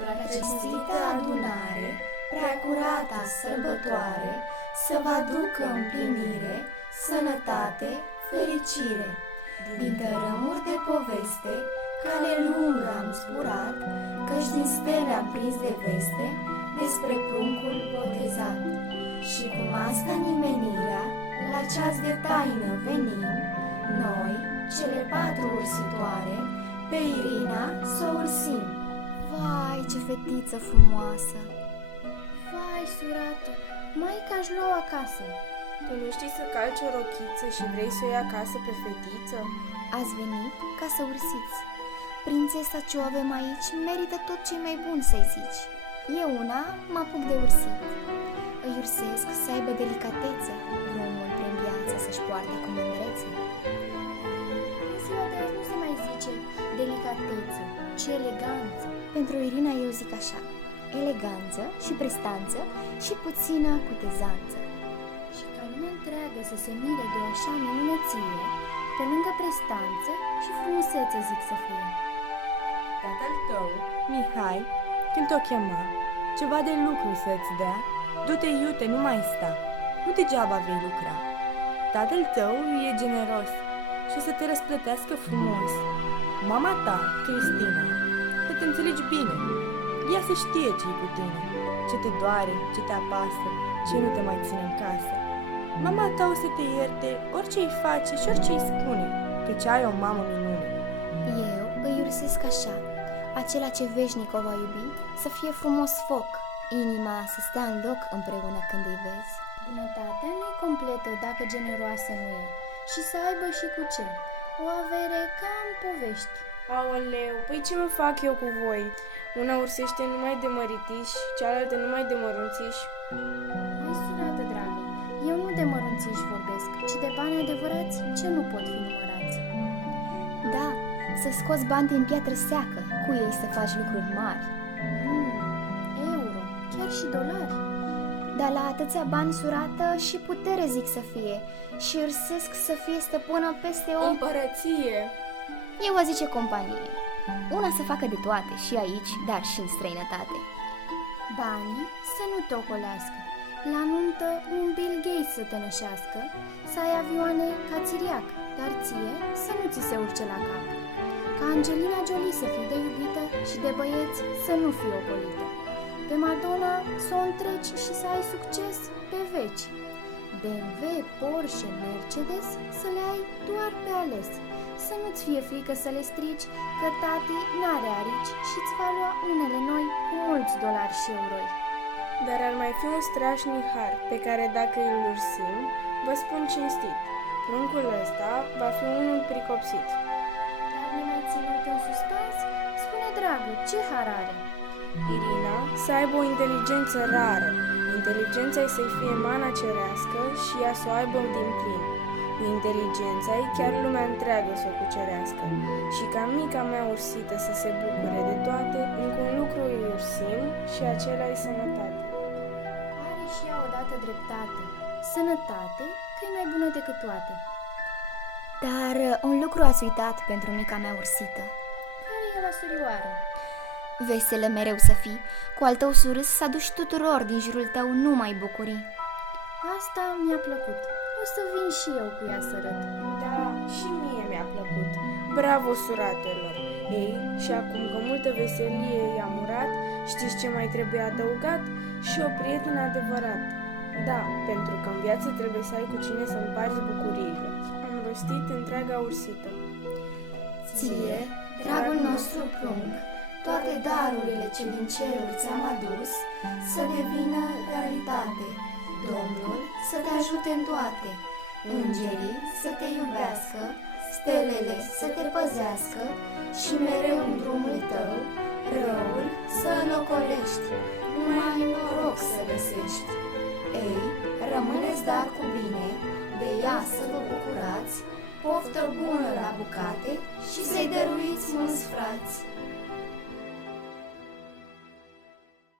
Preacinstită adunare, preacurata sărbătoare, să vă aducă împlinire, sănătate, fericire. Din tărâmuri de poveste, cale lungă am zburat, căci din stele am prins de veste despre pruncul botezat. Și cum asta nimenirea, la ceas de taină venim, noi, cele 4 ursitoare, pe Irina s-o ursim. Vai, ce fetiță frumoasă! Vai, surată, maica-și luau acasă. Tu nu știi să calci o rochiță și vrei să o iei acasă pe fetiță? Ați venit ca să ursiți. Prințesa ce o avem aici merită tot ce mai bun să-i zici. Eu una mă apuc de ursit. Îi ursesc să aibă delicatețe, drumul prin viață să-și poarte cu mândrețe. În ziua de azi nu se mai zice delicatețe, ci eleganță. Pentru Irina eu zic așa: eleganță și prestanță și puțină cutezanță. Și ca lumea întreagă să se mire de o așa minunăție, pe lângă prestanță și frumusețe zic să fie. Tatăl tău, Mihai, când te-o chema, ceva de lucru să-ți dea, du-te iute, nu mai sta, nu degeaba vei lucra. Tatăl tău e generos și o să te răsplătească frumos. Mama ta, Cristina, să te înțelegi bine, ea să știe ce-i cu tine, ce te doare, ce te apasă, ce nu te mai ține în casă. Mama ta o să te ierte orice îi face și orice îi spune, căci ai o mamă minune. Eu îi ursesc așa: acela ce veșnic o va iubi, să fie frumos foc, inima să stea în loc împreună când îi vezi. Bunătatea nu-i completă dacă generoasă nu e, și să aibă și cu ce, o avere ca în povești. Aoleu, păi ce mă fac eu cu voi? Una ursește numai de măritiși, cealaltă numai de mărunțiși. Mai surată, dragă, eu nu de mărunțiși vorbesc, ci de bani adevărați ce nu pot fi numărați. Da, să scoți bani din piatră seacă, cu ei să faci lucruri mari. Euro, chiar și dolari. Dar la atâția bani, surată, și putere zic să fie, și ursesc să fie stăpână peste o împărăție. Eu vă zice companie, una să facă de toate, și aici, dar și în străinătate. Banii să nu te ocolească, la nuntă un Bill Gates să te nășească, să ai avioane ca țiriac, dar ție să nu ți se urce la cap. Ca Angelina Jolie să fii de iubită și de băieți să nu fii ocolită. Pe Madonna să o întreci și să ai succes pe veci. BMW, Porsche, Mercedes să le ai doar pe ales. Să nu-ți fie frică să le strici, că tati n-are arici și îți va lua unele noi cu mulți dolari și euroi. Dar ar mai fi un strașnic har, pe care dacă îl ursim, vă spun cinstit, pruncul ăsta va fi unul pricopsit. Dar ne mai ținut în suspans? Spune, dragă, ce har are? Irina să aibă o inteligență rară, inteligența ei să-i fie mana cerească și ea să o aibă din plin. Cu inteligența ei chiar lumea întreagă să o cucerească și ca mica mea ursită să se bucure de toate, încă un lucru îi ursim și acela e sănătate. Are și ea odată dreptate, sănătate, că e mai bună decât toate. Dar un lucru ați uitat pentru mica mea ursită. Care e la surioară? Veselă mereu să fii, cu al tău surâs să aduci tuturor din jurul tău numai bucurii. Asta mi-a plăcut. O să vin și eu cu ea să râd. Da, și mie mi-a plăcut. Bravo, suratelor! Ei, și acum că multă veselie i-a murat, știți ce mai trebuie adăugat? Și o prietenă adevărat. Da, pentru că în viață trebuie să ai cu cine să împarți bucuriile. Am rostit întreaga ursită. Ție, dragul nostru prunc, toate darurile ce din ceruri ți-am adus, să devină realitate. Domnul să te ajute în toate, îngerii să te iubească, stelele să te păzească și mereu în drumul tău, răul să înocolești, numai noroc să găsești. Ei, rămâneți dar cu bine, de ea să vă bucurați, poftă bună la bucate și să-i dăruiți mulți frați.